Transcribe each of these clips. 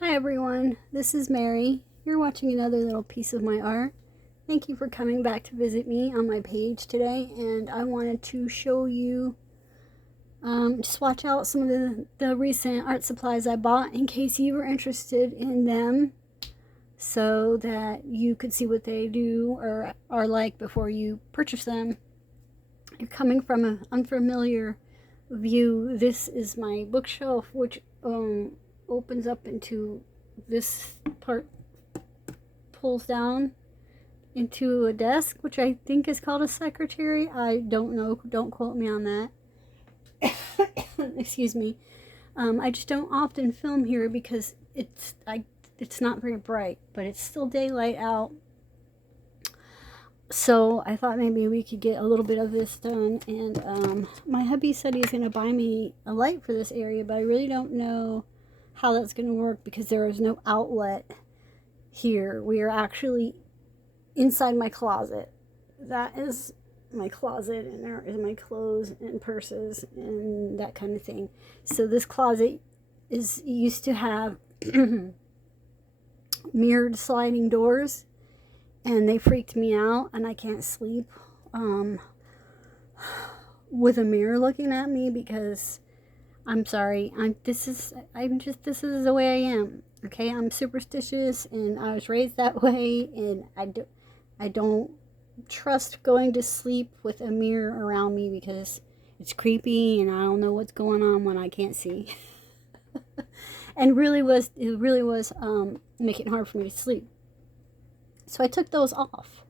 Hi everyone, this is Mary. You're watching another little piece of my art. Thank you for coming back to visit me on my page today, and I wanted to show you, swatch out some of the recent art supplies I bought in case you were interested in them, so that you could see what they do or are like before you purchase them. You're coming from an unfamiliar view. This is my bookshelf, which opens up into this part, pulls down into a desk, which I think is called a secretary. I don't know, don't quote me on that. Excuse me. I just don't often film here because it's not very bright, but it's still daylight out. So I thought maybe we could get a little bit of this done, and my hubby said he's going to buy me a light for this area, but I really don't know how that's going to work because there is no outlet here. We are actually inside my closet. That is my closet, and there is my clothes and purses and that kind of thing. So this closet used to have mirrored sliding doors, and they freaked me out, and I can't sleep with a mirror looking at me because I'm sorry, this is the way I am. Okay, I'm superstitious, and I was raised that way, and I don't trust going to sleep with a mirror around me because it's creepy, and I don't know what's going on when I can't see. And it really was making it hard for me to sleep. So I took those off.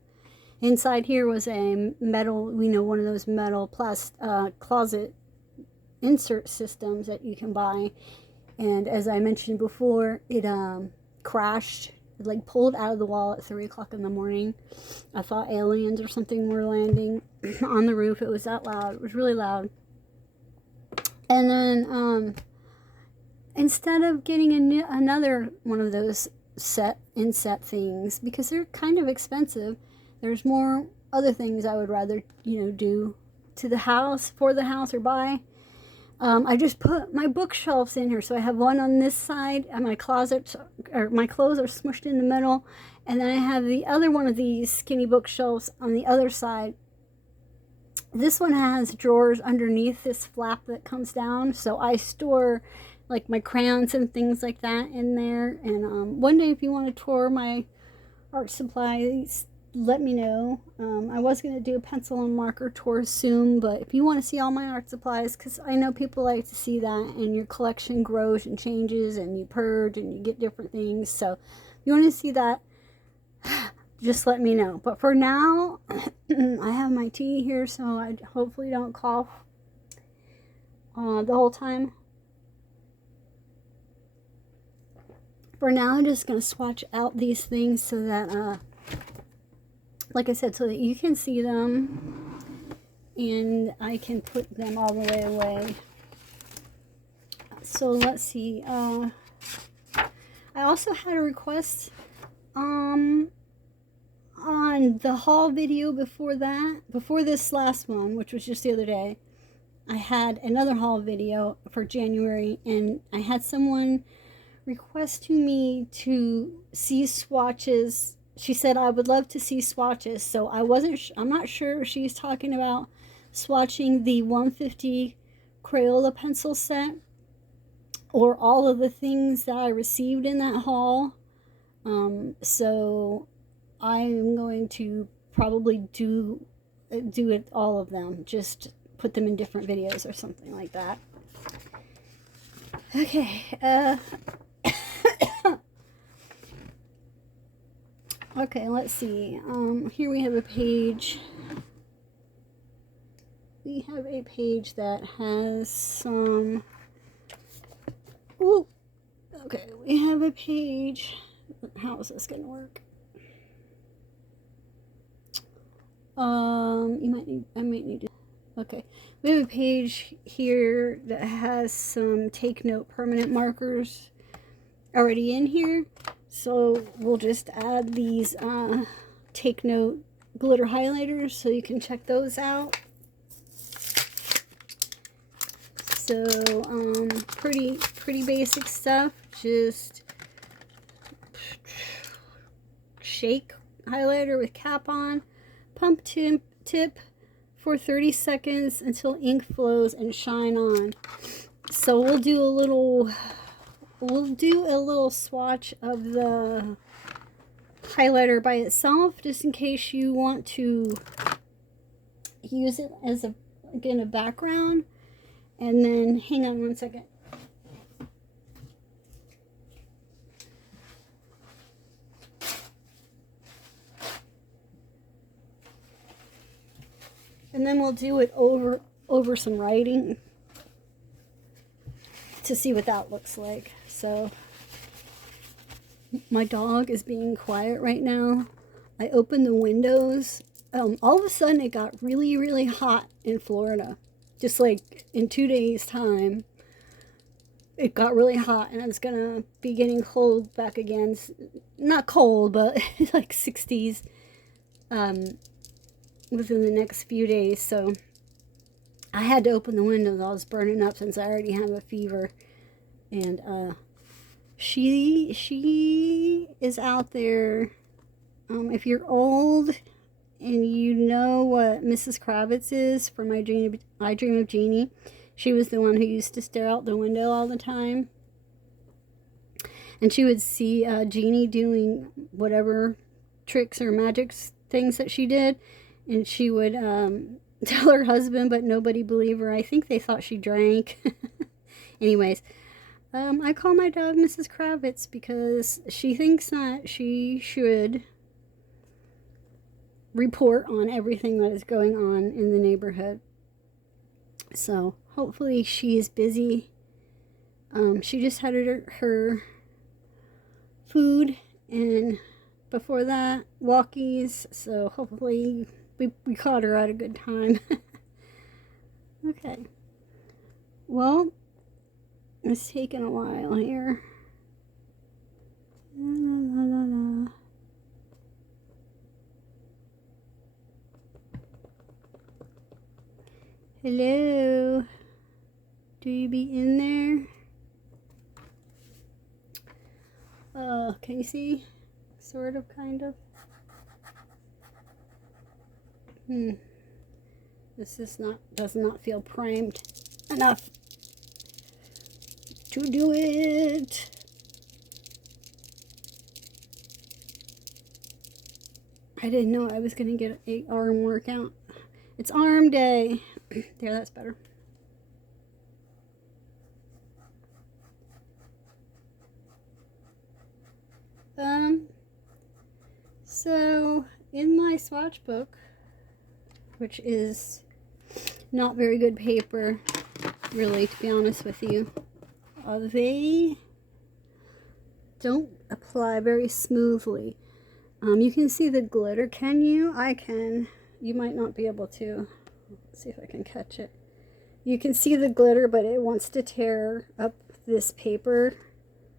Inside here was a metal, one of those metal closet insert systems that you can buy. And as I mentioned before, it crashed. It like pulled out of the wall at 3 o'clock in the morning. I thought aliens or something were landing on the roof. It was that loud. It was really loud. And then instead of getting another one of those inset things, because they're kind of expensive, there's more other things I would rather do to the house, for the house, or buy. I just put my bookshelves in here, so I have one on this side, and my closet, or my clothes are smushed in the middle, and then I have the other one of these skinny bookshelves on the other side. This one has drawers underneath this flap that comes down, so I store like my crayons and things like that in there. And one day, if you want to tour my art supplies, let me know. I was going to do a pencil and marker tour soon, but if you want to see all my art supplies, because I know people like to see that, and your collection grows and changes, and you purge and you get different things. So if you want to see that, just let me know. But for now, I have my tea here, so I hopefully don't cough the whole time. For now, I'm just going to swatch out these things so that, like I said, so that you can see them and I can put them all the way away. So let's see. I also had a request on the haul video before this last one, which was just the other day. I had another haul video for January, and I had someone request to me to see swatches. She said I would love to see swatches, so I'm not sure if she's talking about swatching the 150 crayola pencil set or all of the things that I received in that haul. So I'm going to probably do it, all of them, just put them in different videos or something like that. Okay, okay, let's see. Here we have a page. We have a page that has some... Ooh! Okay, we have a page. How is this going to work? I might need to... Okay, we have a page here that has some take note permanent markers already in here. So we'll just add these take note glitter highlighters so you can check those out. So pretty basic stuff. Just shake highlighter with cap on. Pump tip for 30 seconds until ink flows and shine on. So we'll do a little swatch of the highlighter by itself, just in case you want to use it as a background. And then hang on one second. And then we'll do it over some writing to see what that looks like. So my dog is being quiet right now. I opened the windows. All of a sudden it got really, really hot in Florida. Just like in 2 days' time, it got really hot, and it's gonna be getting cold back again. Not cold, but like 60s within the next few days. So I had to open the windows. I was burning up since I already have a fever. And she is out there. If you're old and you know what Mrs. Kravitz is from I Dream of Jeannie, she was the one who used to stare out the window all the time. And she would see Jeannie doing whatever tricks or magic things that she did. And she would tell her husband, but nobody believed her. I think they thought she drank. Anyways, I call my dog Mrs. Kravitz because she thinks that she should report on everything that is going on in the neighborhood. So hopefully she is busy. She just had her food, and before that, walkies. So hopefully we caught her at a good time. Okay. Well, it's taking a while here. La, la, la, la. Hello. Do you be in there? Can you see? Sort of, kind of. This does not feel primed enough to do it. I didn't know I was gonna get an arm workout. It's arm day. There, that's better. So in my swatch book, which is not very good paper, really, to be honest with you, they don't apply very smoothly. You can see the glitter, can you? I can. You might not be able to. Let's see if I can catch it. You can see the glitter, but it wants to tear up this paper.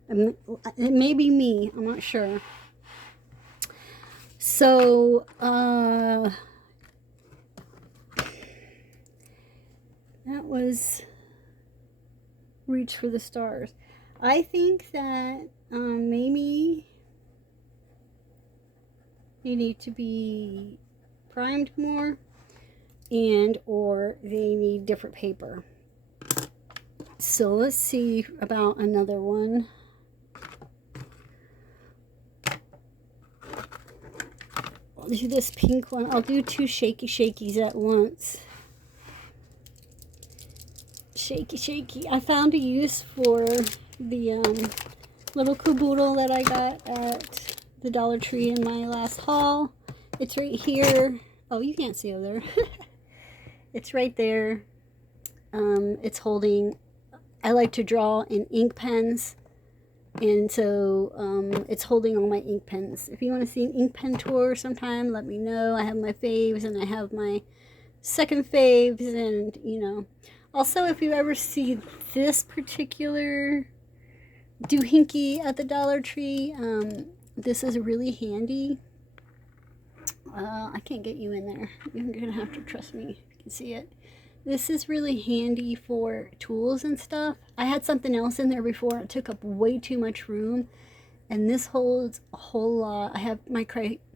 It may be me, I'm not sure. So, that was Reach for the Stars. I think that maybe they need to be primed more, and or they need different paper. So let's see about another one. I'll do this pink one. I'll do two shakies at once. Shaky. I found a use for the little caboodle that I got at the Dollar Tree in my last haul. It's right here. Oh, you can't see over there. It's right there. It's holding, I like to draw in ink pens, and so it's holding all my ink pens. If you want to see an ink pen tour sometime, let me know. I have my faves and I have my second faves, and you know. Also, if you ever see this particular doohickey at the Dollar Tree, this is really handy. I can't get you in there. You're gonna have to trust me if you can see it. This is really handy for tools and stuff. I had something else in there before. It took up way too much room. And this holds a whole lot. I have my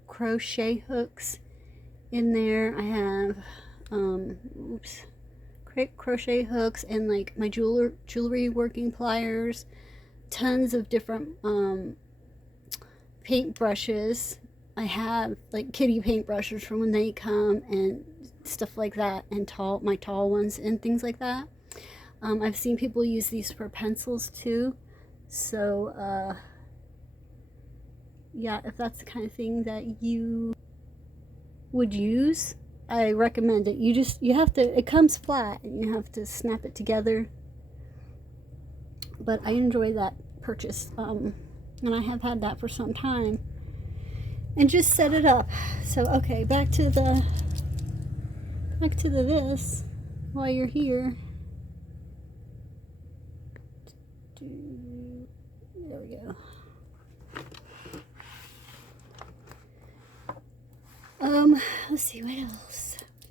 crochet hooks in there. I have oops, crochet hooks and like my jewelry working pliers, tons of different paint brushes. I have like kitty paint brushes from when they come and stuff like that, and my tall ones and things like that. I've seen people use these for pencils too. So yeah, if that's the kind of thing that you would use, I recommend it. You have to, it comes flat and you have to snap it together. But I enjoy that purchase. And I have had that for some time. And just set it up. So okay, back to the this while you're here. There we go. Let's see, what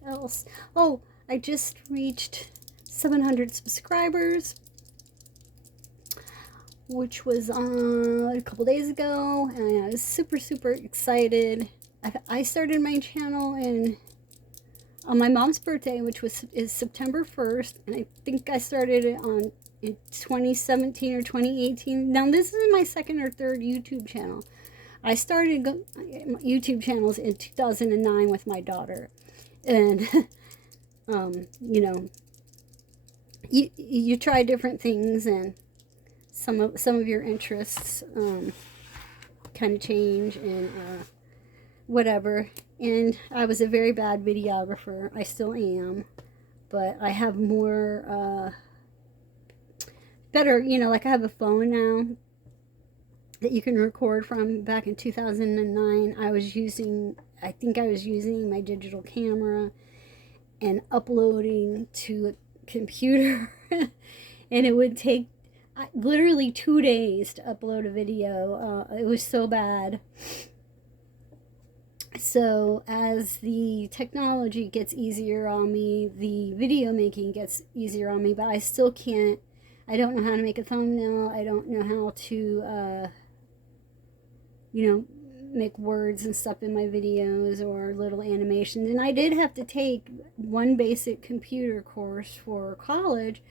else? Oh, I just reached 700 subscribers, which was a couple days ago, and I was super excited. I started my channel on my mom's birthday, which is September 1st, and I think I started it in 2017 or 2018. Now this is my second or third YouTube channel. I started YouTube channels in 2009 with my daughter, and you know, you try different things, and some of your interests kind of change, and whatever. And I was a very bad videographer. I still am, but I have more better, you know, like I have a phone now that you can record from. Back in 2009, I think I was using my digital camera and uploading to a computer and it would take literally 2 days to upload a video. It was so bad. So as the technology gets easier on me, the video making gets easier on me, but I still can't. I don't know how to make a thumbnail. I don't know how to you know, make words and stuff in my videos or little animations. And I did have to take one basic computer course for college,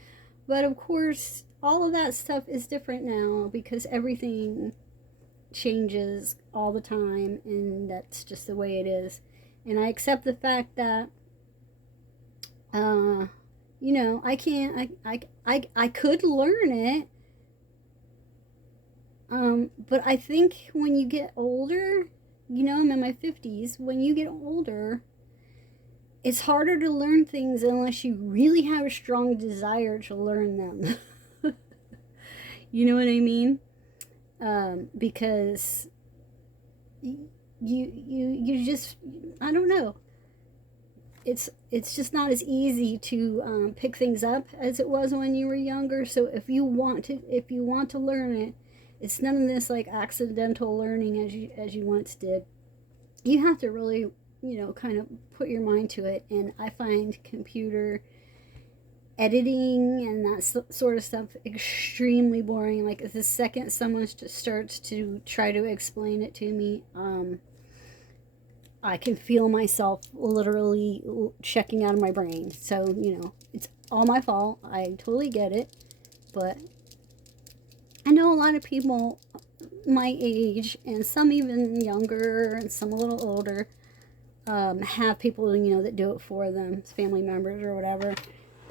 but of course all of that stuff is different now because everything changes all the time, and that's just the way it is. And I accept the fact that you know, I can't, I could learn it. But I think when you get older, you know, I'm in my 50s, when you get older, it's harder to learn things unless you really have a strong desire to learn them. You know what I mean? Because you just, I don't know. It's just not as easy to pick things up as it was when you were younger. So if you want to learn it, it's none of this like accidental learning as you once did. You have to really, you know, kind of put your mind to it. And I find computer editing and that sort of stuff extremely boring. Like the second someone starts to try to explain it to me, I can feel myself literally checking out of my brain. So, you know, it's all my fault. I totally get it. But I know a lot of people my age, and some even younger, and some a little older, have people, you know, that do it for them, family members or whatever.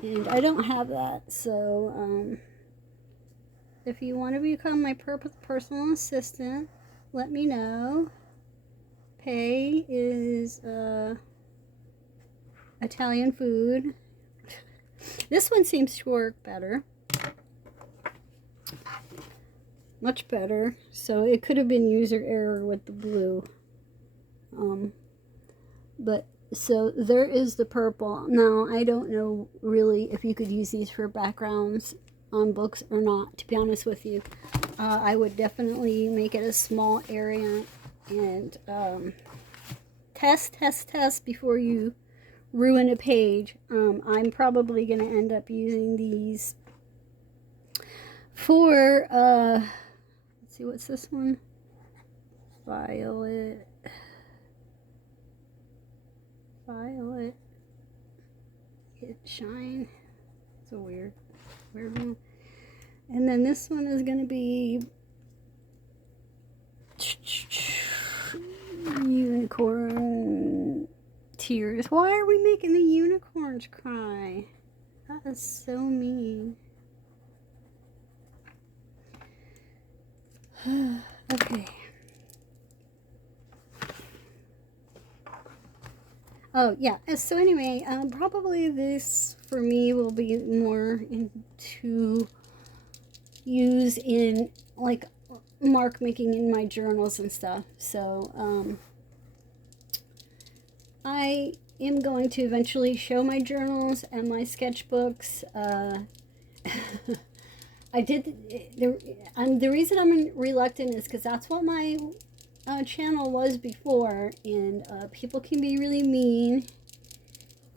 And I don't have that. So, if you want to become my personal assistant, let me know. Pay is Italian food. This one seems to work better. Much better. So it could have been user error with the blue. But so there is the purple. Now I don't know really if you could use these for backgrounds on books or not, to be honest with you. I would definitely make it a small area and test before you ruin a page. I'm probably going to end up using these for let's see, what's this one? Violet. Hit shine. It's a weird one. And then this one is going to be unicorn tears. Why are we making the unicorns cry? That is so mean. Okay. Oh, yeah. So anyway, probably this for me will be more into use in like mark making in my journals and stuff. So I am going to eventually show my journals and my sketchbooks. The reason I'm reluctant is because that's what my channel was before, and people can be really mean,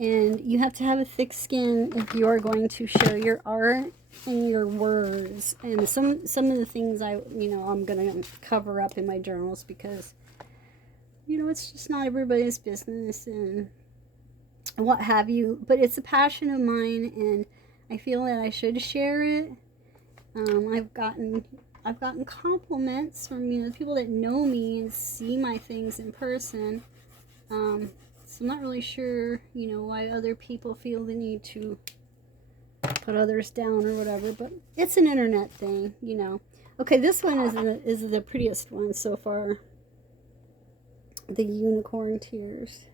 and you have to have a thick skin if you are going to show your art and your words. And some of the things I'm gonna cover up in my journals because it's just not everybody's business and what have you. But it's a passion of mine, and I feel that I should share it. I've gotten compliments from the people that know me and see my things in person. So I'm not really sure why other people feel the need to put others down or whatever, but it's an internet thing. Okay, this one is the prettiest one so far, the unicorn tears.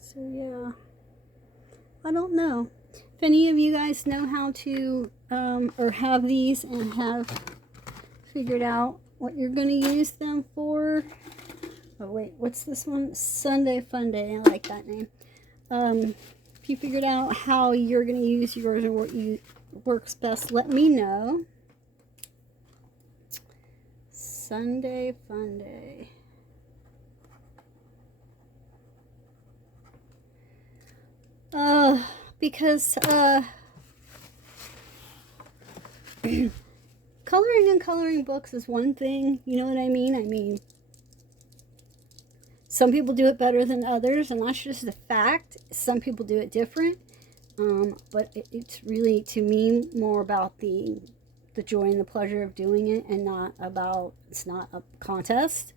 So yeah, I don't know if any of you guys know how to or have these and have figured out what you're going to use them for. Oh wait, what's this one? Sunday Fun Day. I like that name. If you figured out how you're going to use yours or what works best, let me know. Sunday Fun Day. Because coloring books is one thing, you know what I mean? I mean, some people do it better than others, and that's just a fact. Some people do it different, but it's really, to me, more about the joy and the pleasure of doing it, and it's not a contest.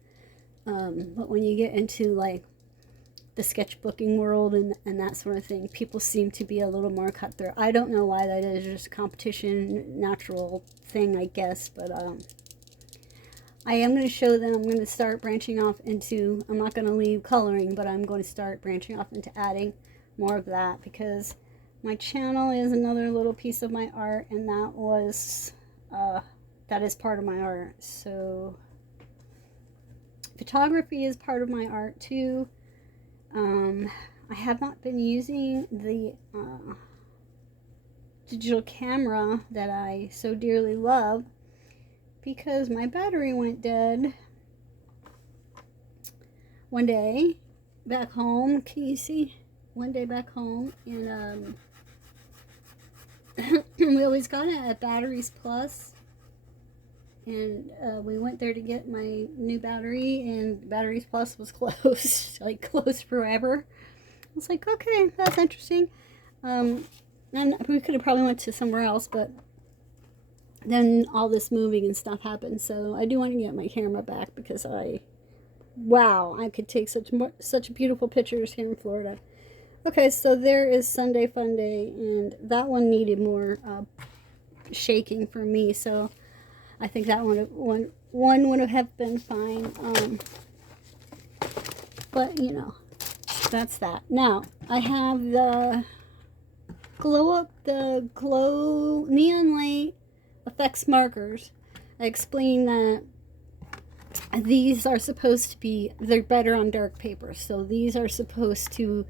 But when you get into like the sketchbooking world and that sort of thing, people seem to be a little more cutthroat. I don't know why that is, just a competition, natural thing, I guess, but I am going to show them. I'm going to start branching off into, I'm not going to leave coloring, but I'm going to start branching off into adding more of that, because my channel is another little piece of my art, and that is part of my art. So photography is part of my art too. I have not been using the digital camera that I so dearly love because my battery went dead one day back home. Can you see? One day back home, and we always got it at Batteries Plus, and we went there to get my new battery, and Batteries Plus was closed, like closed forever. I was like, okay, that's interesting. And we could have probably went to somewhere else, but then all this moving and stuff happened. So I do want to get my camera back because I could take such beautiful pictures here in Florida. Okay, so there is Sunday Fun Day, and that one needed more shaking for me, so I think that one would have been fine. But that's that. Now I have the glow neon light effects markers. I explained that these are supposed to be, they're better on dark paper. So these are supposed to,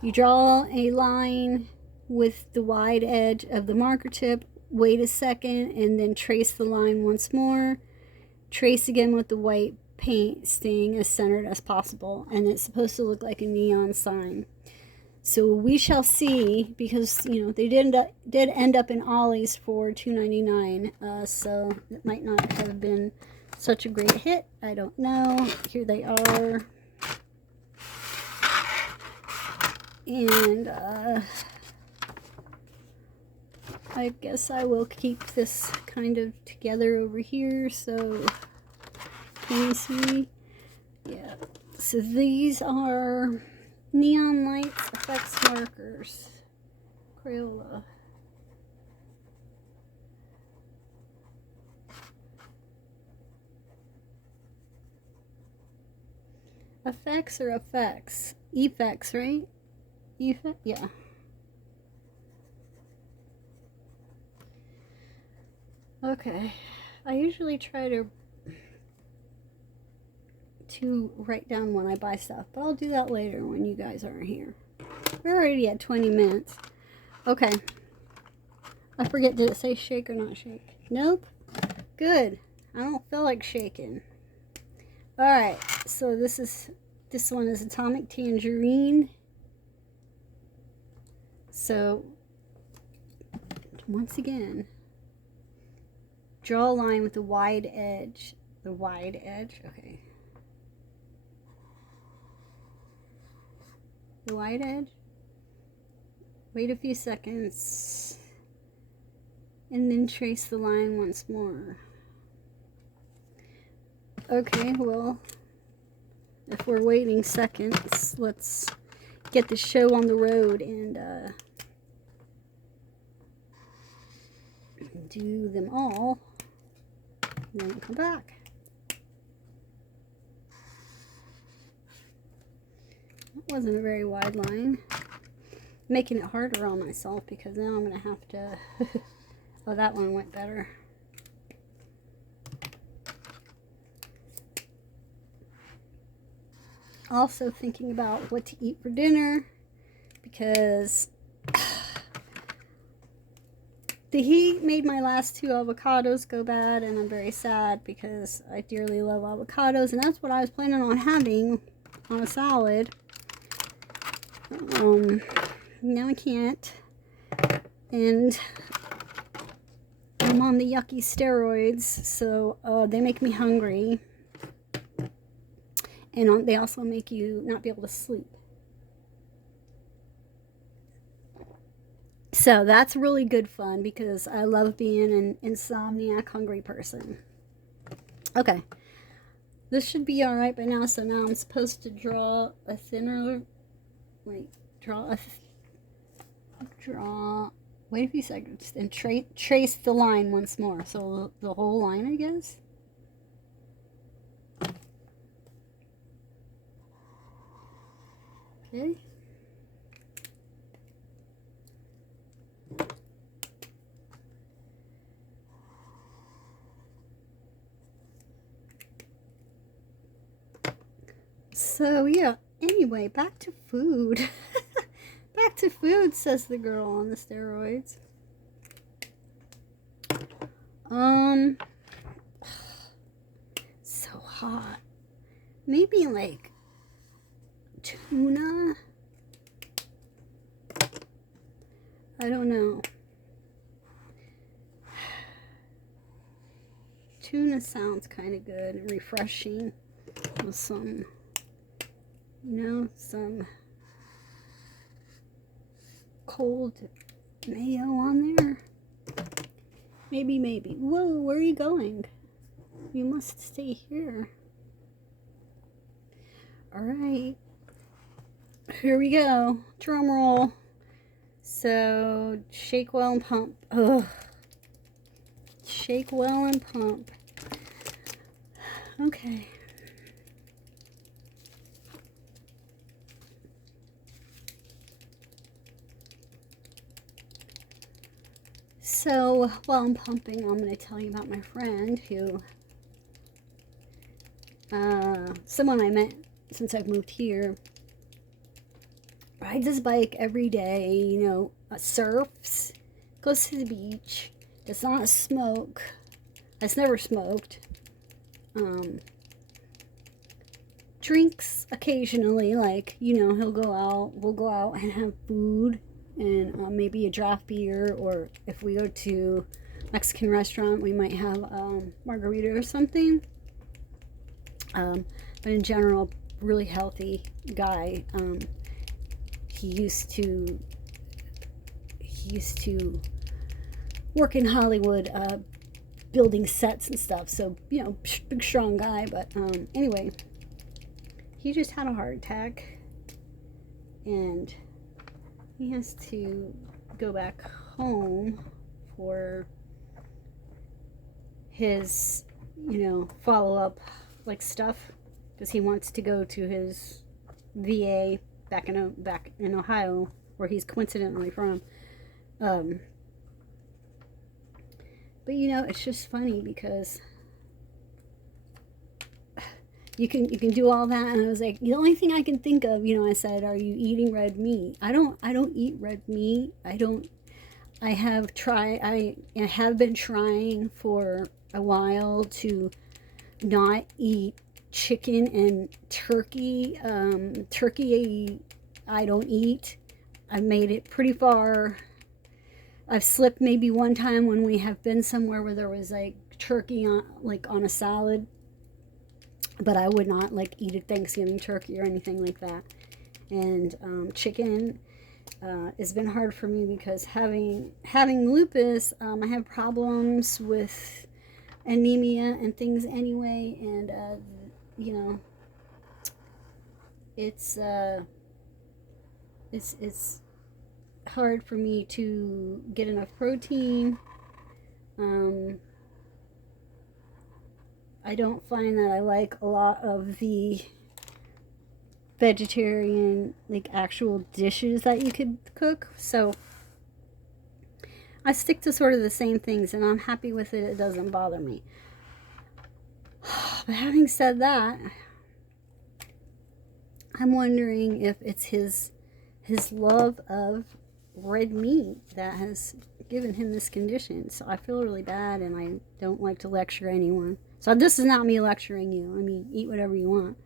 you draw a line with the wide edge of the marker tip, wait a second, and then trace the line once more. Trace again with the white paint, staying as centered as possible. And it's supposed to look like a neon sign. So we shall see, because you know they did end up in Ollie's for $2.99. So it might not have been such a great hit. I don't know. Here they are, and I guess I will keep this kind of together over here. So can you see? Yeah. So these are Neon Lights Effects Markers, Crayola. Effects or effects? Effects, right? Effect? Yeah. Okay. I usually try to write down when I buy stuff, but I'll do that later when you guys aren't here. We're already at 20 minutes. Okay. I forget, did it say shake or not shake? Nope. Good. I don't feel like shaking. Alright, so this one is Atomic Tangerine. So, once again, draw a line with the wide edge. The wide edge? Okay. The wide edge. Wait a few seconds. And then trace the line once more. Okay, well, if we're waiting seconds, let's get the show on the road and do them all. And then come back. That wasn't a very wide line. Making it harder on myself because now I'm going to have to... Oh, that one went better. Also thinking about what to eat for dinner because the heat made my last 2 avocados go bad, and I'm very sad because I dearly love avocados, and that's what I was planning on having on a salad. Now I can't, and I'm on the yucky steroids, so they make me hungry, and they also make you not be able to sleep. So that's really good fun because I love being an insomniac hungry person. Okay, this should be all right by now. So now I'm supposed to draw a thinner, wait, wait a few seconds and trace the line once more. So the whole line, I guess. Okay. So yeah, anyway, back to food. Back to food, says the girl on the steroids. So hot. Maybe like tuna. I don't know. Tuna sounds kind of good and refreshing with some, you know, some cold mayo on there. Maybe. Whoa, where are you going? You must stay here. Alright. Here we go. Drum roll. So, shake well and pump. Ugh. Shake well and pump. Okay. So, while I'm pumping, I'm going to tell you about my friend who, someone I met since I've moved here, rides his bike every day, you know, surfs, goes to the beach, does not smoke, has never smoked, drinks occasionally, like, you know, we'll go out and have food and maybe a draft beer, or if we go to Mexican restaurant, we might have margarita or something. But in general, really healthy guy. He used to work in Hollywood, building sets and stuff. So, you know, big strong guy. But anyway, he just had a heart attack, and he has to go back home for his, you know, follow-up like stuff, because he wants to go to his VA back in Ohio, where he's coincidentally from. But you know, it's just funny because you can do all that, and I was like, the only thing I can think of, you know, I said, are you eating red meat? I don't eat red meat. I have been trying for a while to not eat chicken and turkey. Turkey I don't eat. I've made it pretty far. I've slipped maybe one time when we have been somewhere where there was like turkey on a salad, but I would not like eat a Thanksgiving turkey or anything like that. And chicken has been hard for me because having lupus, I have problems with anemia and things anyway, and you know, it's hard for me to get enough protein. I don't find that I like a lot of the vegetarian, like, actual dishes that you could cook, so I stick to sort of the same things, and I'm happy with it. It doesn't bother me. But having said that, I'm wondering if it's his love of red meat that has given him this condition. So I feel really bad, and I don't like to lecture anyone. So this is not me lecturing you. I mean, eat whatever you want.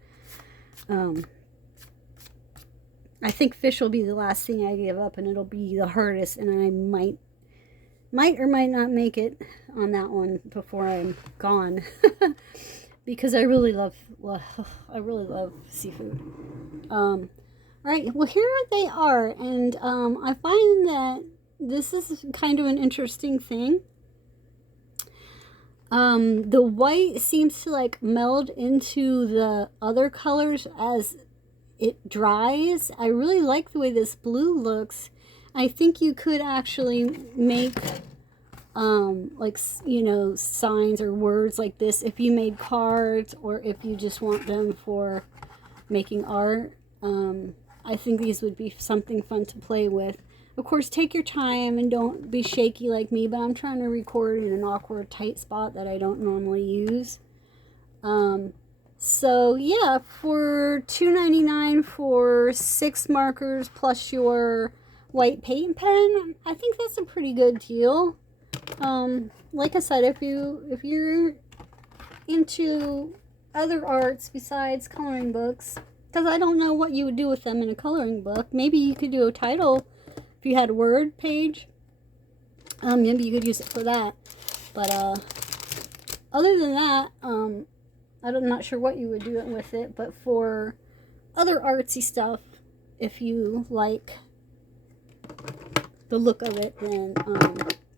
I think fish will be the last thing I give up, and it'll be the hardest, and I might or might not make it on that one before I'm gone. Because I really love seafood. All right, well, here they are, and I find that this is kind of an interesting thing. The white seems to like meld into the other colors as it dries. I really like the way this blue looks. I think you could actually make like, you know, signs or words like this if you made cards, or if you just want them for making art. I think these would be something fun to play with. Of course, take your time and don't be shaky like me, but I'm trying to record in an awkward, tight spot that I don't normally use. So yeah, for $2.99 for 6 markers plus your white paint pen, I think that's a pretty good deal. Like I said, if you're into other arts besides coloring books, because I don't know what you would do with them in a coloring book. Maybe you could do a title if you had a Word page. Maybe you could use it for that. But other than that, I'm not sure what you would do with it. But for other artsy stuff, if you like the look of it, then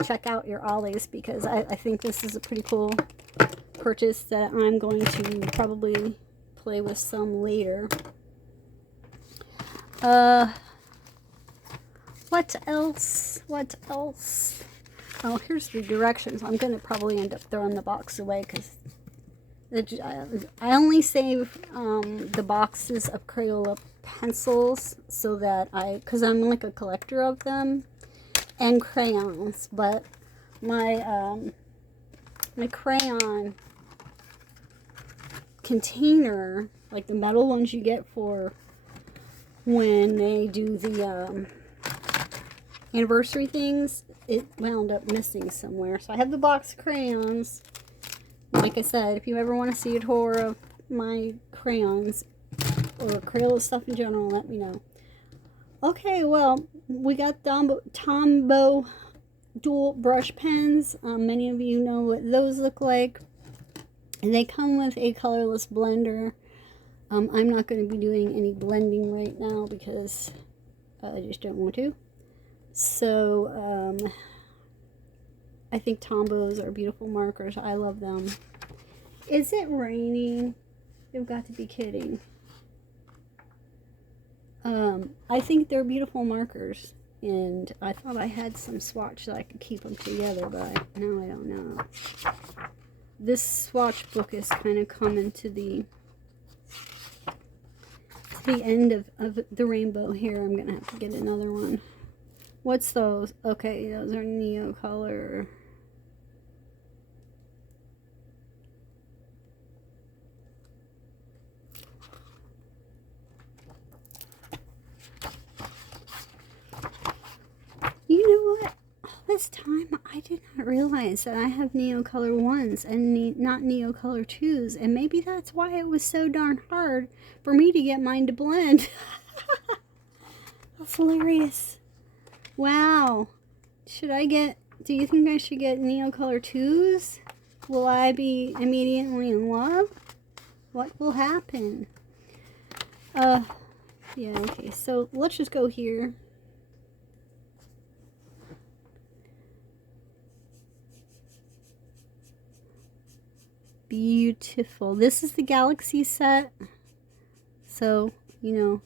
check out your Ollies, because I think this is a pretty cool purchase that I'm going to probably play with some later. What else? Oh, here's the directions. I'm going to probably end up throwing the box away, because I only save the boxes of Crayola pencils so that because I'm like a collector of them, and crayons, but my my crayon container, like the metal ones you get for when they do the anniversary things, it wound up missing somewhere. So I have the box of crayons. Like I said, if you ever want to see a tour of my crayons, or crayola stuff in general, let me know. Okay, well, we got Tombow dual brush pens. Many of you know what those look like. And they come with a colorless blender. I'm not going to be doing any blending right now because I just don't want to. So, I think Tombows are beautiful markers. I love them. Is it raining? You've got to be kidding. I think they're beautiful markers. And I thought I had some swatch that I could keep them together, but now I don't know. This swatch book is kind of coming to the end of the rainbow here. I'm going to have to get another one. What's those? Okay, those are Neo Color. You know what? This time I did not realize that I have Neo Color 1s and not Neo Color 2s, and maybe that's why it was so darn hard for me to get mine to blend. That's hilarious. Wow. Do you think I should get Neo Color 2s? Will I be immediately in love? What will happen? Yeah, okay, so let's just go here. Beautiful. This is the Galaxy set. So, you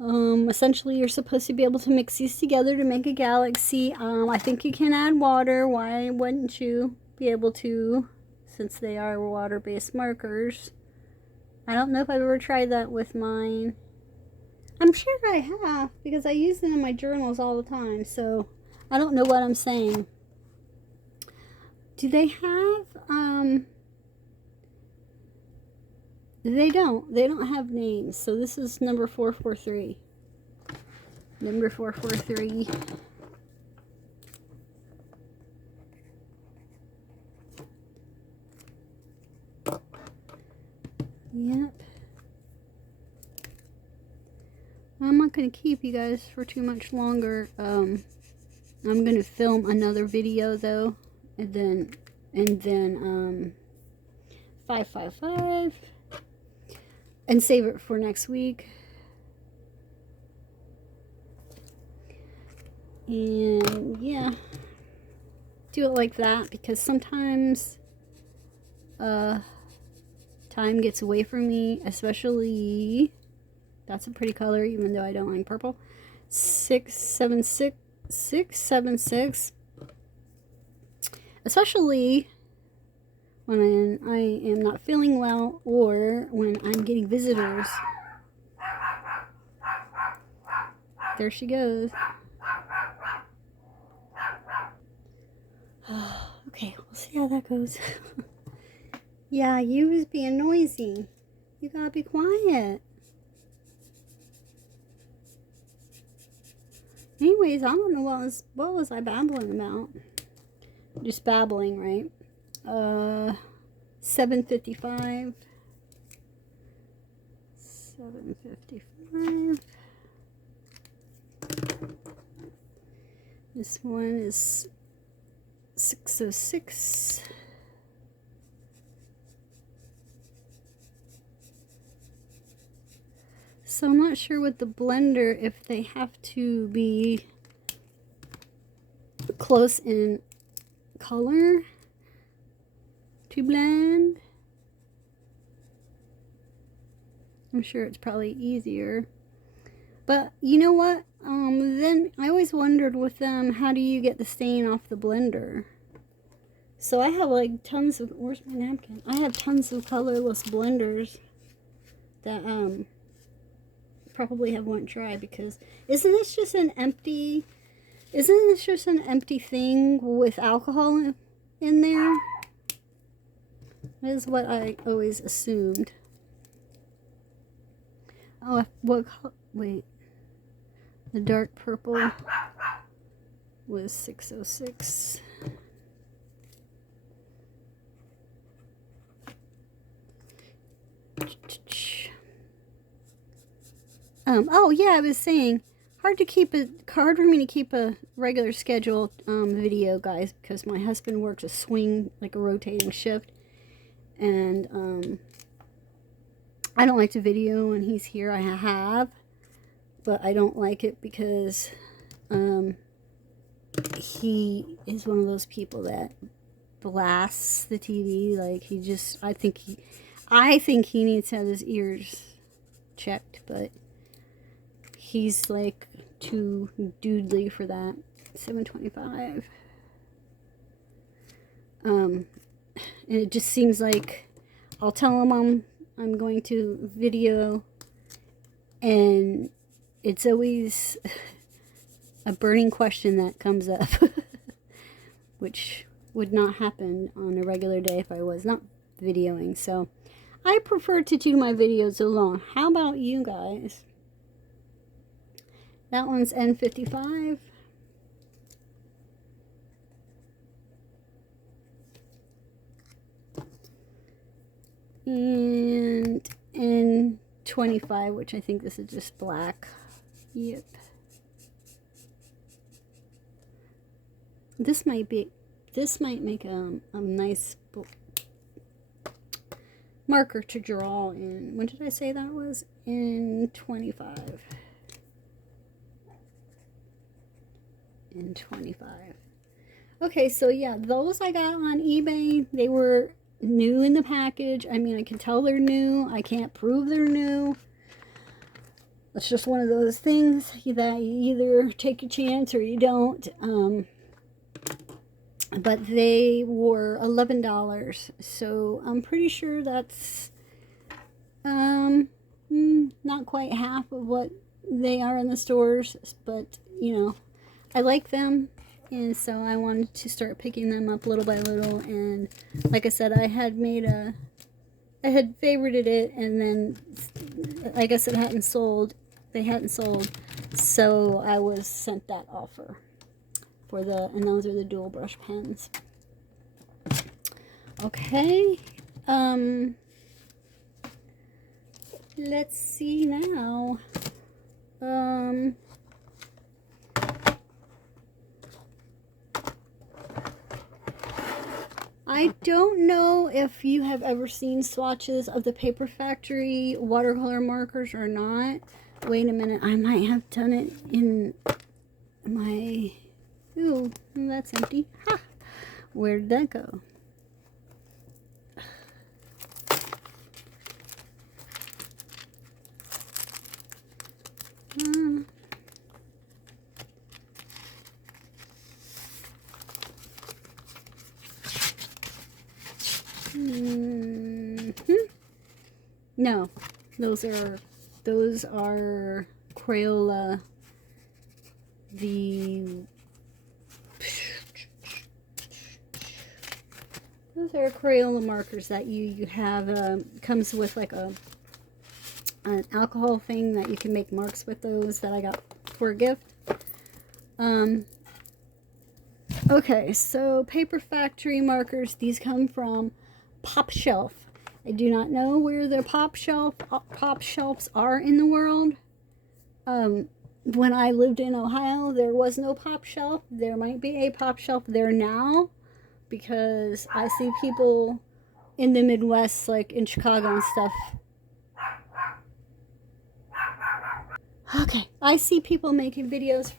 know, essentially you're supposed to be able to mix these together to make a galaxy. I think you can add water. Why wouldn't you be able to, since they are water-based markers? I don't know if I've ever tried that with mine. I'm sure I have, because I use them in my journals all the time, so I don't know what I'm saying. Do they have, they don't have names, so this is number 443. Number 443. Yep. I'm not going to keep you guys for too much longer. I'm going to film another video though, and then 555 and save it for next week. And yeah, do it like that, because sometimes time gets away from me, especially, that's a pretty color even though I don't like purple. 676, especially when I am not feeling well or when I'm getting visitors. There she goes. Okay, we'll see how that goes. Yeah, you was being noisy. You gotta be quiet. Anyways, I don't know what was I babbling about. Just babbling, right? 755. 755. This one is 606. So I'm not sure with the blender if they have to be close in color to blend. I'm sure it's probably easier. But you know what? Then I always wondered with them, how do you get the stain off the blender? So I have like tons of, where's my napkin? I have tons of colorless blenders that probably have won't dry, because isn't this just an empty thing with alcohol in there? That is what I always assumed. Oh, wait. The dark purple was 606. Oh yeah, I was saying, hard for me to keep a regular schedule video, guys, because my husband works a swing, like a rotating shift, and I don't like to video when he's here. I have, but I don't like it because he is one of those people that blasts the TV. Like, he just, I think he needs to have his ears checked, but he's like too doodly for that. 725. And it just seems like I'll tell him I'm going to video, and it's always a burning question that comes up, which would not happen on a regular day if I was not videoing. So I prefer to do my videos alone. How about you guys? That one's N55. And N25, which I think this is just black. Yep. This might make a nice marker to draw in. When did I say that was? In 25. In 25. Okay, so yeah, those I got on eBay. They were new in the package. I mean, I can tell they're new. I can't prove they're new. It's just one of those things that you either take a chance or you don't. But they were $11, so I'm pretty sure that's not quite half of what they are in the stores, but you know, I like them, and so I wanted to start picking them up little by little. And like I said, I had favorited it, and then I guess they hadn't sold, so I was sent that offer. And those are the dual brush pens. Okay, let's see now. I don't know if you have ever seen swatches of the Paper Factory watercolor markers or not. Wait a minute, I might have done it in my... Ooh, that's empty. Ha! Where did that go? No, those are crayola. Those are crayola markers that you have. Comes with like an alcohol thing that you can make marks with. Those that I got for a gift. Okay, so Paper Factory markers. These come from Pop Shelf. I do not know where the pop shelves are in the world. When I lived in Ohio, there was no pop shelf. There might be a pop shelf there now, because I see people in the Midwest, like in Chicago and stuff. Okay, I see people making videos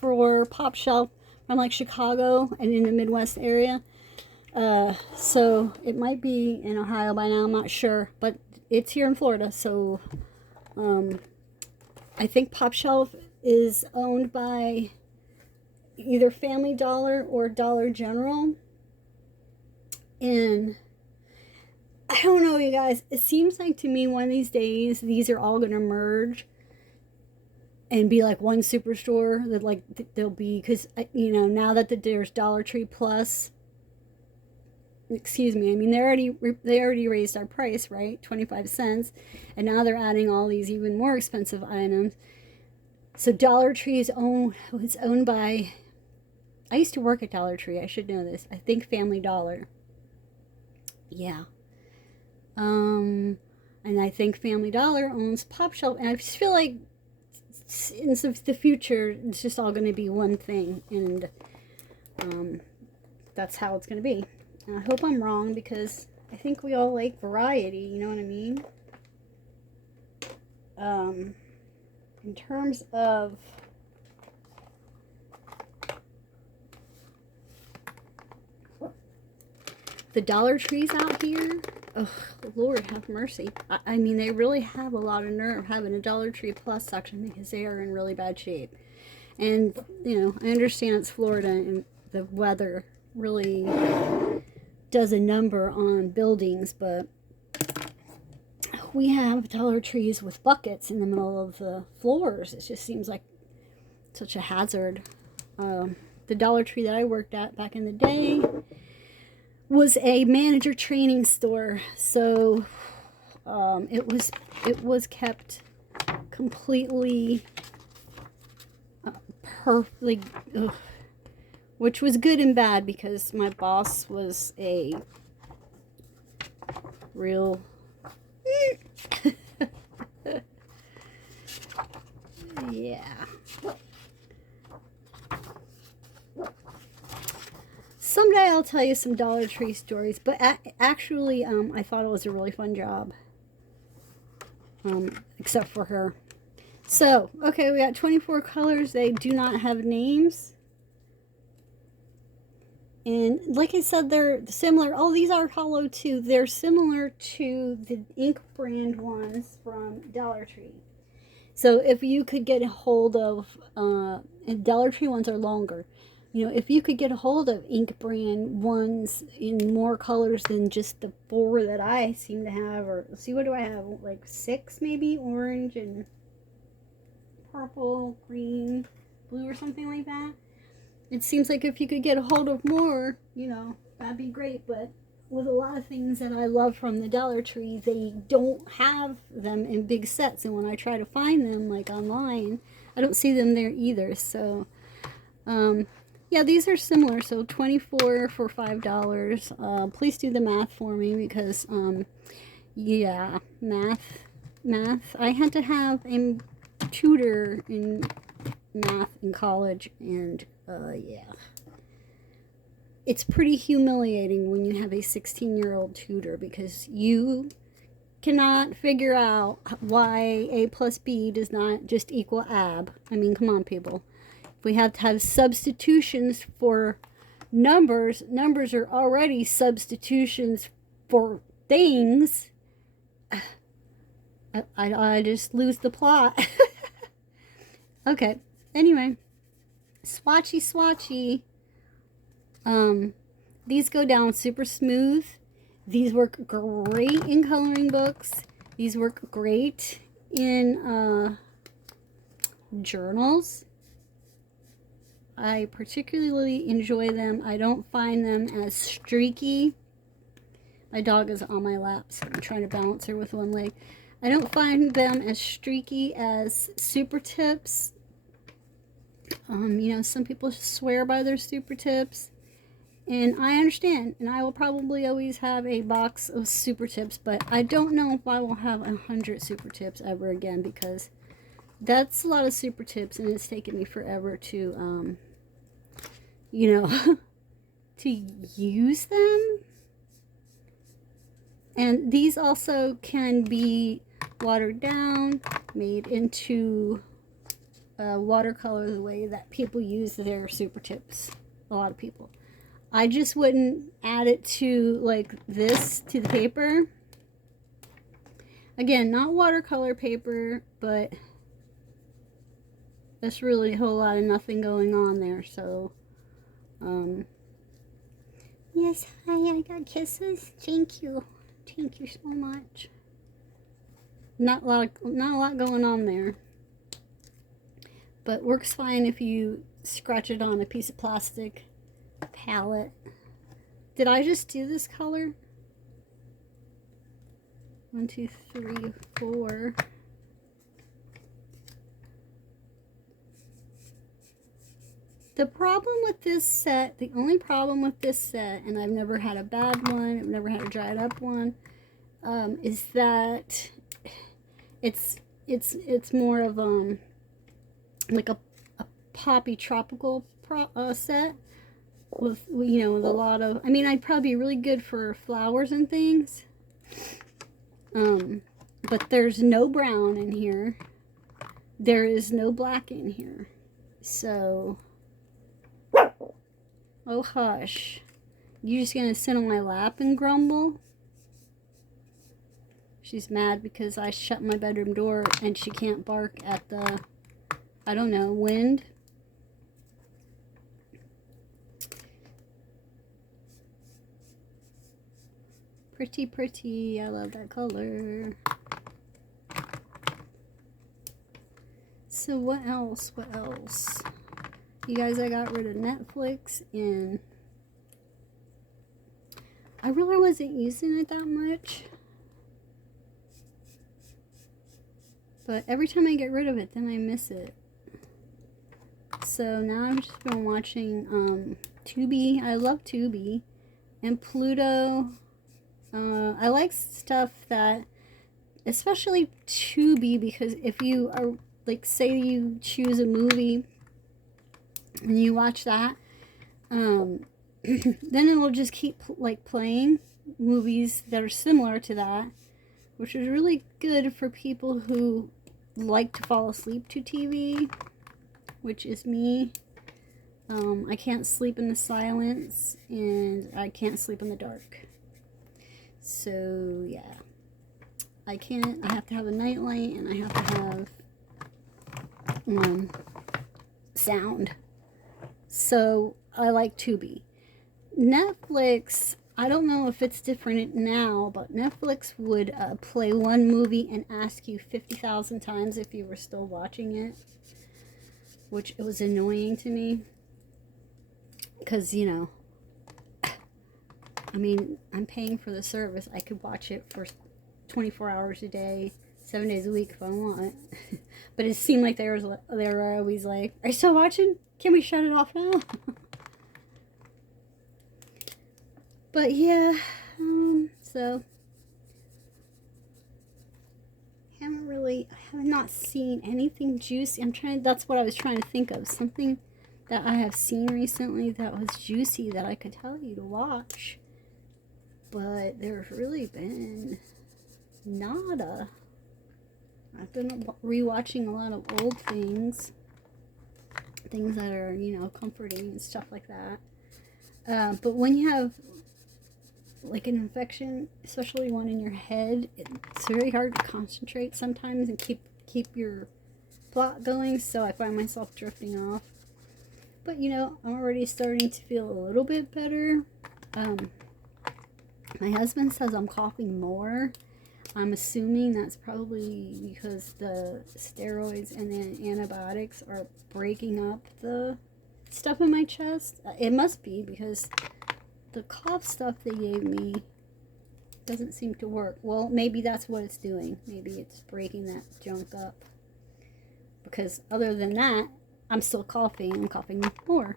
for pop shelf from like Chicago and in the Midwest area. So it might be in Ohio by now, I'm not sure, but it's here in Florida. So I think Pop Shelf is owned by either Family Dollar or Dollar General. And I don't know, you guys, it seems like to me one of these days these are all gonna merge and be like one superstore. That like they'll be, because you know, now that there's Dollar Tree Plus, excuse me, I mean they already raised our price, right, 25 cents, and now they're adding all these even more expensive items. So Dollar Tree is owned by, I used to work at Dollar Tree, I should know this, I think Family Dollar. Yeah. And And I think Family Dollar owns Pop Shelf, and I just feel like in the future, it's just all going to be one thing, and that's how it's going to be. And I hope I'm wrong, because I think we all like variety, you know what I mean? In terms of the Dollar Trees out here, oh, Lord have mercy. I mean, they really have a lot of nerve having a Dollar Tree Plus section, because they are in really bad shape. And, you know, I understand it's Florida and the weather really does a number on buildings, but we have Dollar Trees with buckets in the middle of the floors. It just seems like such a hazard. The Dollar Tree that I worked at back in the day was a manager training store, so it was kept completely perfectly, which was good and bad, because my boss was a real yeah. Someday I'll tell you some Dollar Tree stories, but actually, I thought it was a really fun job. Except for her. So, okay, we got 24 colors. They do not have names. And like I said, they're similar. Oh, these are hollow too. They're similar to the ink brand ones from Dollar Tree. So if you could get a hold of, and Dollar Tree ones are longer. You know, if you could get a hold of ink brand ones in more colors than just the 4 that I seem to have, or let's see, what do I have? Like 6 maybe? Orange and purple, green, blue, or something like that. It seems like if you could get a hold of more, you know, that'd be great. But with a lot of things that I love from the Dollar Tree, they don't have them in big sets. And when I try to find them, like online, I don't see them there either. So, yeah, these are similar. So 24 for $5. Please do the math for me, because, yeah, math. I had to have a tutor in math in college, and yeah, it's pretty humiliating when you have a 16-year-old tutor, because you cannot figure out why A plus B does not just equal AB. I mean, come on, people. If we have to have substitutions for numbers are already substitutions for things. I just lose the plot. Okay, anyway, swatchy. These go down super smooth. These work great in coloring books. These work great in journals. I particularly enjoy them. I don't find them as streaky. My dog is on my lap, so I'm trying to balance her with one leg. I don't find them as streaky as super tips. You know, some people swear by their super tips, and I understand, and I will probably always have a box of super tips, but I don't know if I will have 100 super tips ever again, because that's a lot of super tips, and it's taken me forever to, you know, to use them. And these also can be watered down, made into watercolor, the way that people use their super tips. A lot of people. I just wouldn't add it to like this to the paper. Again, not watercolor paper, but that's really a whole lot of nothing going on there. So, yes, hi, I got kisses. Thank you so much. Not a lot going on there. But works fine if you scratch it on a piece of plastic palette. Did I just do this color? 1, 2, 3, 4. The problem with this set, the only problem with this set, and I've never had a bad one, I've never had a dried up one, is that It's more of like a poppy tropical set with, you know, with a lot of, I mean, I'd probably be really good for flowers and things. But there's no brown in here. There is no black in here. So, oh hush. You just gonna sit on my lap and grumble? She's mad because I shut my bedroom door and she can't bark at the, I don't know, wind. Pretty, pretty. I love that color. So what else? What else? You guys, I got rid of Netflix, and I really wasn't using it that much. But every time I get rid of it, then I miss it. So now I've just been watching Tubi. I love Tubi. And Pluto. I like stuff that, especially Tubi, because if you are, like, say you choose a movie and you watch that, then it will just keep, like, playing movies that are similar to that, which is really good for people who like to fall asleep to TV, which is me. I can't sleep in the silence, and I can't sleep in the dark. So, yeah. I have to have a nightlight, and I have to have sound. So, I like Tubi. Netflix, I don't know if it's different now, but Netflix would play one movie and ask you 50,000 times if you were still watching it, which it was annoying to me. Because, you know, I mean, I'm paying for the service. I could watch it for 24 hours a day, 7 days a week if I want. But it seemed like they were always like, "Are you still watching? Can we shut it off now?" But yeah, so I have not seen anything juicy. That's what I was trying to think of. Something that I have seen recently that was juicy that I could tell you to watch. But there's really been nada. I've been rewatching a lot of old things. Things that are, you know, comforting and stuff like that. But when you have, like, an infection, especially one in your head, it's very hard to concentrate sometimes and keep your plot going. So I find myself drifting off. But, you know, I'm already starting to feel a little bit better. My husband says I'm coughing more. I'm assuming that's probably because the steroids and the antibiotics are breaking up the stuff in my chest. It must be, because the cough stuff they gave me doesn't seem to work. Well, maybe that's what it's doing. Maybe it's breaking that junk up. Because other than that, I'm still coughing. I'm coughing more.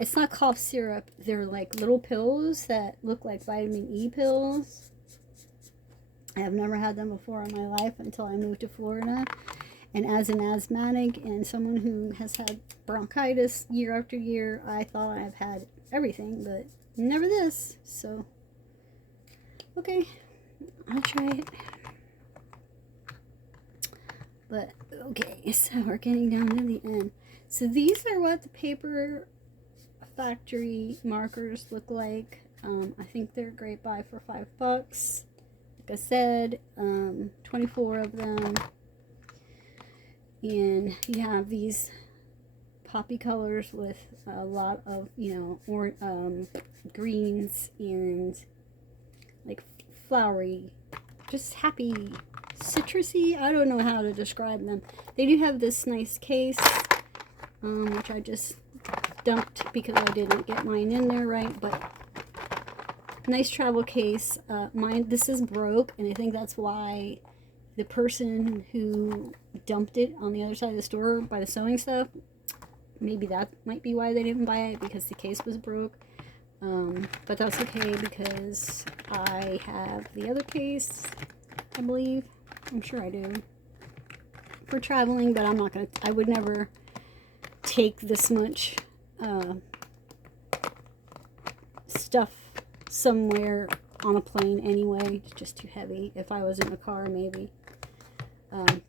It's not cough syrup. They're like little pills that look like vitamin E pills. I have never had them before in my life until I moved to Florida. And as an asthmatic and someone who has had bronchitis year after year, I thought I've had everything, but never this. So, okay, I'll try it. But, okay, so we're getting down to the end. So these are what the Paper Factory markers look like. I think they're a great buy for $5. Like I said, 24 of them. And you have these poppy colors with a lot of, you know, greens and like flowery, just happy, citrusy. I don't know how to describe them. They do have this nice case, which I just dumped because I didn't get mine in there right, but nice travel case. This is broke, and I think that's why the person who dumped it on the other side of the store by the sewing stuff, maybe that might be why they didn't buy it, because the case was broke. But that's okay, because I have the other case, I believe. I'm sure I do. For traveling, but I'm not gonna, I would never take this much stuff somewhere on a plane anyway. It's just too heavy. If I was in a car, maybe.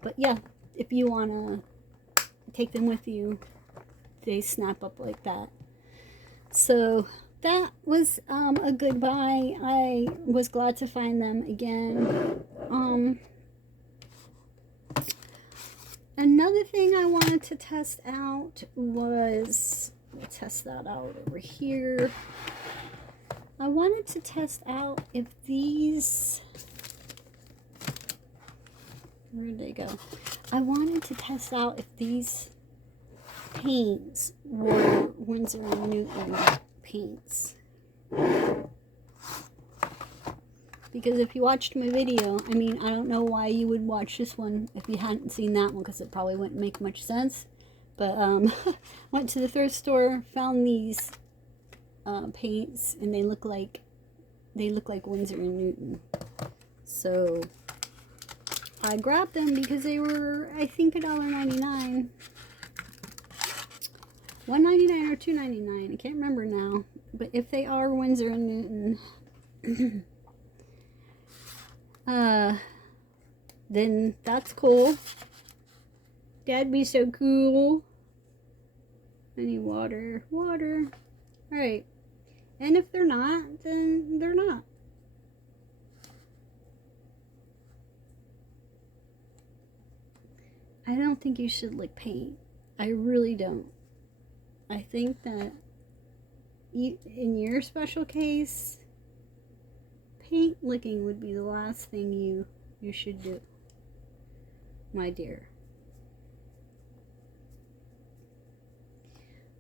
But yeah, if you want to take them with you, they snap up like that. So that was a good buy. I was glad to find them again. Another thing I wanted to test out was, we'll test that out over here. I wanted to test out if these, where did they go? I wanted to test out if these paints were Winsor & Newton paints. Because if you watched my video, I mean, I don't know why you would watch this one if you hadn't seen that one, because it probably wouldn't make much sense. But went to the thrift store, found these paints, and they look like Winsor & Newton. So I grabbed them because they were, I think, $1.99. $1.99 or $2.99. I can't remember now. But if they are Winsor & Newton, then that's cool. That'd be so cool. I need water. Water. Alright. And if they're not, then they're not. I don't think you should lick paint. I really don't. I think that in your special case, paint licking would be the last thing you should do, my dear.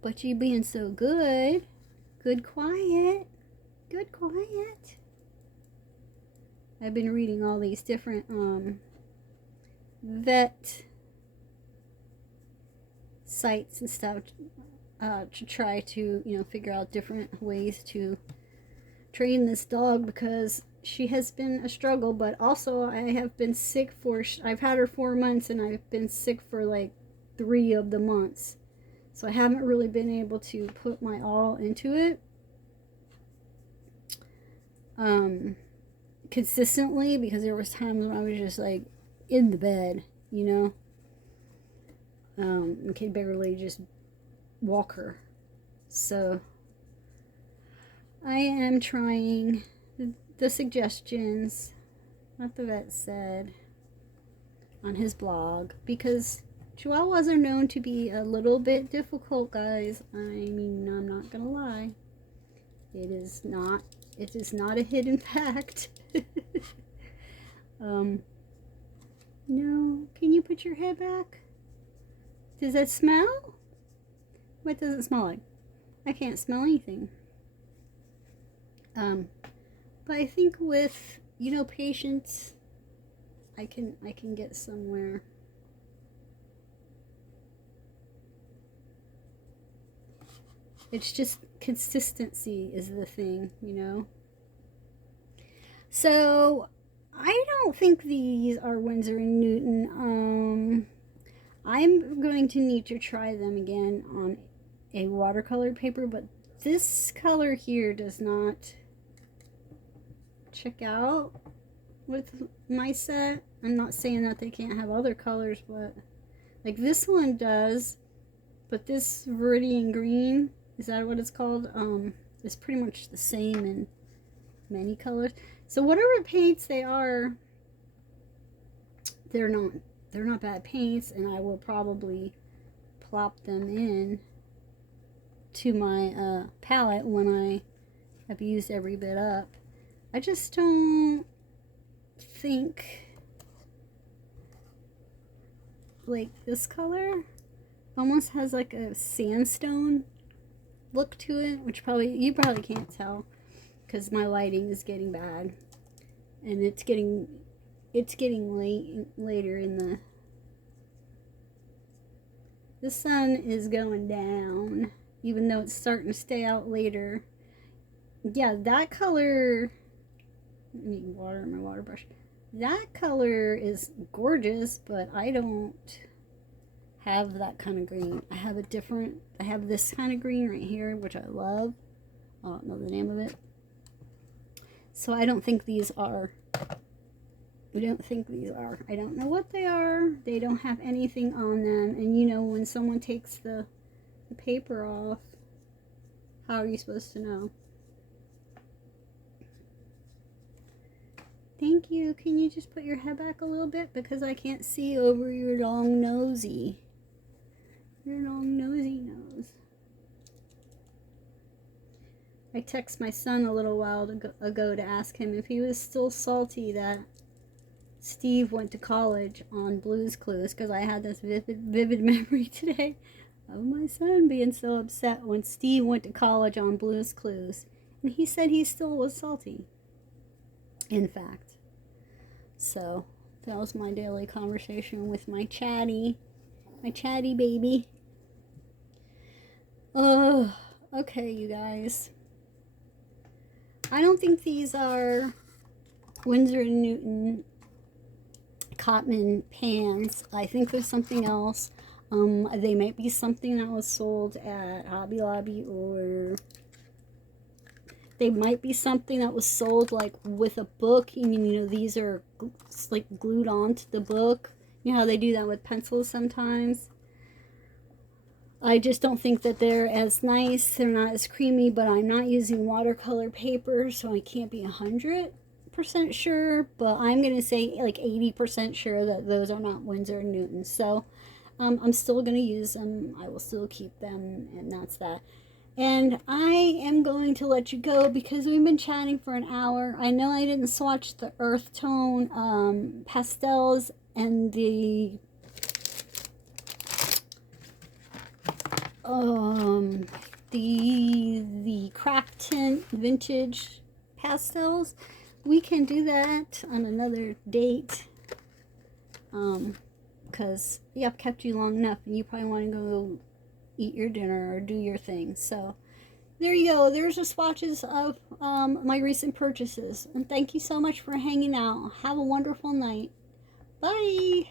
But you being so good, good quiet. I've been reading all these different vet sites and stuff to try to, you know, figure out different ways to train this dog, because she has been a struggle. But also I have been sick for, I've had her 4 months and I've been sick for like 3 of the months, so I haven't really been able to put my all into it consistently, because there was times when I was just like in the bed, you know, and could barely just walk her. So I am trying the suggestions that the vet said on his blog, because Chihuahuas are known to be a little bit difficult, guys. I mean, I'm not gonna lie. It is not a hidden fact. No, can you put your head back? Does that smell? What does it smell like? I can't smell anything. But I think with, you know, patience, I can get somewhere. It's just consistency is the thing, you know. So I don't think these are Winsor & Newton. I'm going to need to try them again on a watercolor paper, but this color here does not check out with my set. I'm not saying that they can't have other colors, but like this one does. But this Viridian green, is that what it's called? It's pretty much the same in many colors. So whatever paints they are, they're not bad paints, and I will probably plop them in to my palette when I have used every bit up. I just don't think, like, this color almost has like a sandstone look to it, which you probably can't tell because my lighting is getting bad, and it's getting later in the sun is going down, even though it's starting to stay out later. Yeah, that color, I need water in my water brush. that color is gorgeous, but I don't have that kind of green. I have this kind of green right here, which I love. I don't know the name of it. So I don't think these are. I don't know what they are. They don't have anything on them. And you know, when someone takes the paper off, how are you supposed to know? Thank you. Can you just put your head back a little bit? Because I can't see over your long nosy. Your long nosy nose. I texted my son a little while ago to ask him if he was still salty that Steve went to college on Blue's Clues, because I had this vivid memory today of my son being so upset when Steve went to college on Blue's Clues. And he said he still was salty, in fact. So that was my daily conversation with my chatty baby. Okay, you guys. I don't think these are Winsor & Newton cotton pans. I think there's something else. They might be something that was sold at Hobby Lobby, or they might be something that was sold like with a book. You know, these are like glued onto the book. You know how they do that with pencils sometimes. I just don't think that they're as nice. They're not as creamy, but I'm not using watercolor paper, so I can't be 100% sure, but I'm going to say like 80% sure that those are not Winsor & Newton. So I'm still going to use them. I will still keep them, and that's that. And I am going to let you go because we've been chatting for an hour. I know I didn't swatch the earth tone pastels and the craft tint vintage pastels. We can do that on another date, because I've kept you long enough and you probably want to go eat your dinner or do your thing. So there you go. There's the swatches of my recent purchases, and thank you so much for hanging out. Have a wonderful night. Bye.